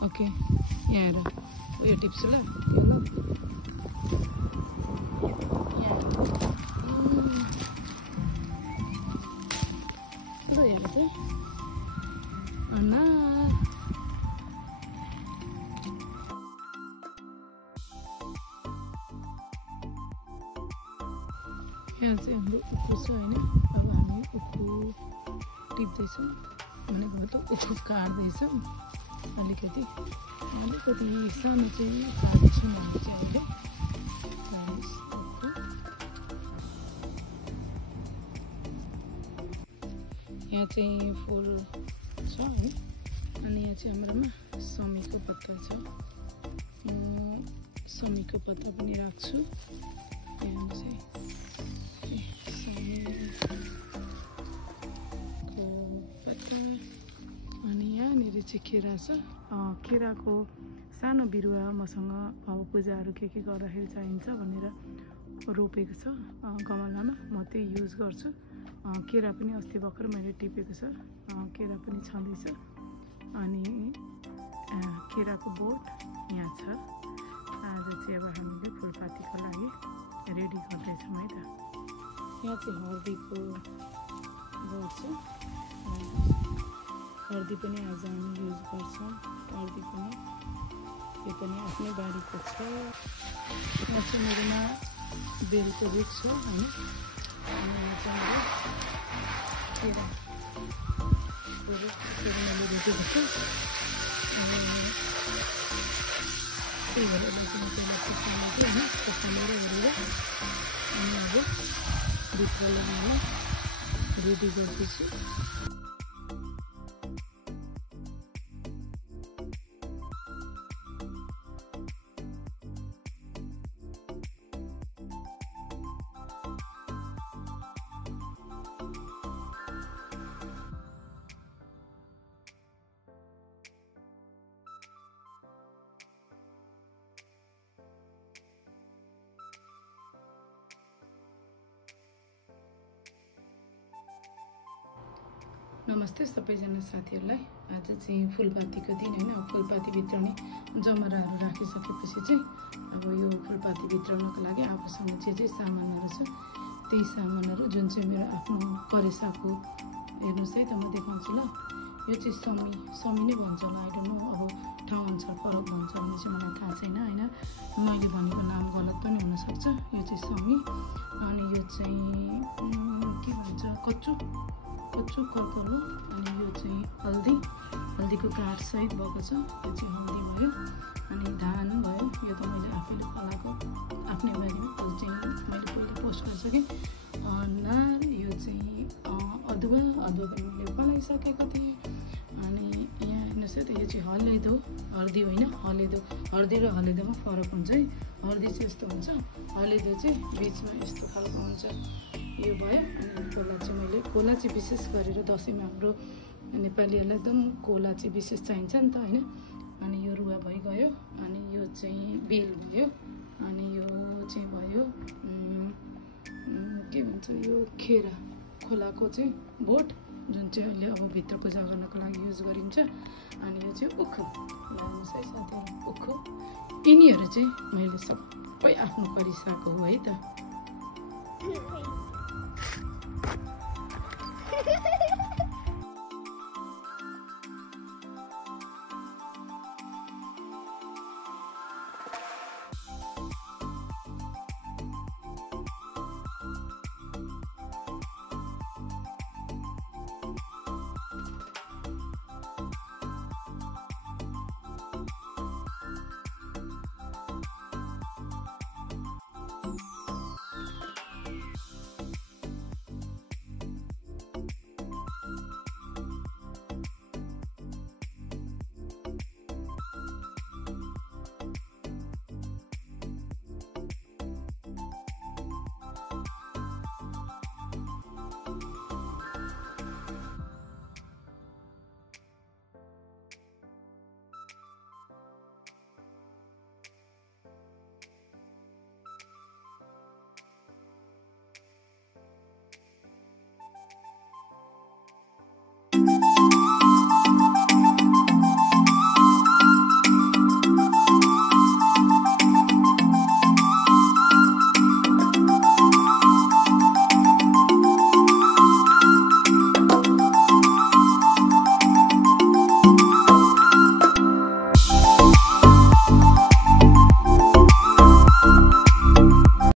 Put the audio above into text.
okay यहाँ हेर उयो टिप्छु ल हेर चाहिँ अनार यहाँ चाहिँ हाम्रो उखु छ होइन अब हामी उखु टिप्दैछौँ भनेको त उखु काट्दैछौँ अलिकति सानो चाहिँ काट्छौँ हामी चाहिँ अहिले यहाँ चाहिँ फुल छ है अनि यहाँ चाहिँ हाम्रोमा समीको पत्ता छ म समीको पत्ता पनि राख्छु यहाँ चाहिँ समीको पत्ता अनि यहाँनिर चाहिँ केरा छ केराको सानो बिरुवा मसँग अब पूजाहरू के गर्दाखेरि चाहिन्छ भनेर रोपेको छ गमलामा म त्यही युज गर्छु केरा पनि अस्ति भर्खर मैले टिपेको छ केरा पनि छँदैछ अनि केराको बोट यहाँ छ आज चाहिँ अब हामीले फुलपातीको लागि रेडी गर्दैछौँ है त यहाँ चाहिँ हर्दीको बोट छ हर्दी पनि आज हामी युज गर्छौँ हर्दी पनि यो पनि आफ्नै बारीको छ यहाँ चाहिँ मेरोमा बेलको रुख छ अनि यहाँ चाहिँ केरा मैले रोपेको छु त्यही भएर होइन खोर्सानेर हेरेर अनि अब भित्र लगाएर रेडी गर्दैछु नमस्ते सबैजना साथीहरूलाई आज चाहिँ फुलपातीको दिन होइन फुलपाती भित्राउने जमराहरू राखिसकेपछि चाहिँ अब यो फुलपाती भित्राउनको लागि आफूसँग जे सामानहरू छ त्यही सामानहरू जुन चाहिँ मेरो आफ्नो करेसाको हेर्नुहोस् है त म देखाउँछु ल यो चाहिँ समी नै भन्छ होला आई डोन्ट नो अब ठाउँ अनुसार फरक भन्छ भने चाहिँ मलाई थाहा छैन होइन मैले भनेको नाम गलत पनि हुनसक्छ यो चाहिँ समी अनि यो चाहिँ के भन्छ कच्चु कर्कलो अनि यो चाहिँ हल्दीको काठ सहित भएको छ यो चाहिँ हल्दी भयो अनि धान भयो यो त मैले आफैले फलाएको आफ्नै बारीमा यो चाहिँ मैले पहिले पोस्ट गरिसकेँ अनार यो चाहिँ अदुवा पनि मैले फलाइसकेको थिएँ अनि यहाँ हेर्नुहोस् है त यो चाहिँ हलेदो हर्दी होइन हर्दी र हलेदोमा फरक हुन्छ है हर्दी चाहिँ यस्तो हुन्छ हलेदो चाहिँ बिचमा यस्तो खालको हुन्छ यो भयो अनि कोला चाहिँ विशेष गरेर दसैँमा हाम्रो नेपालीहरूलाई एकदम कोला चाहिँ विशेष चाहिन्छ नि त होइन अनि यो रुवा भइगयो अनि यो चाहिँ बेल भयो अनि यो चाहिँ भयो के भन्छ यो केरा खोलाको चाहिँ बोट जुन चाहिँ अहिले अब भित्र पूजा गर्नको लागि युज गरिन्छ अनि यो चाहिँ उखु लानुहोस् है साथीहरू उखु यिनीहरू चाहिँ मैले सबै आफ्नो परिसाको हो है त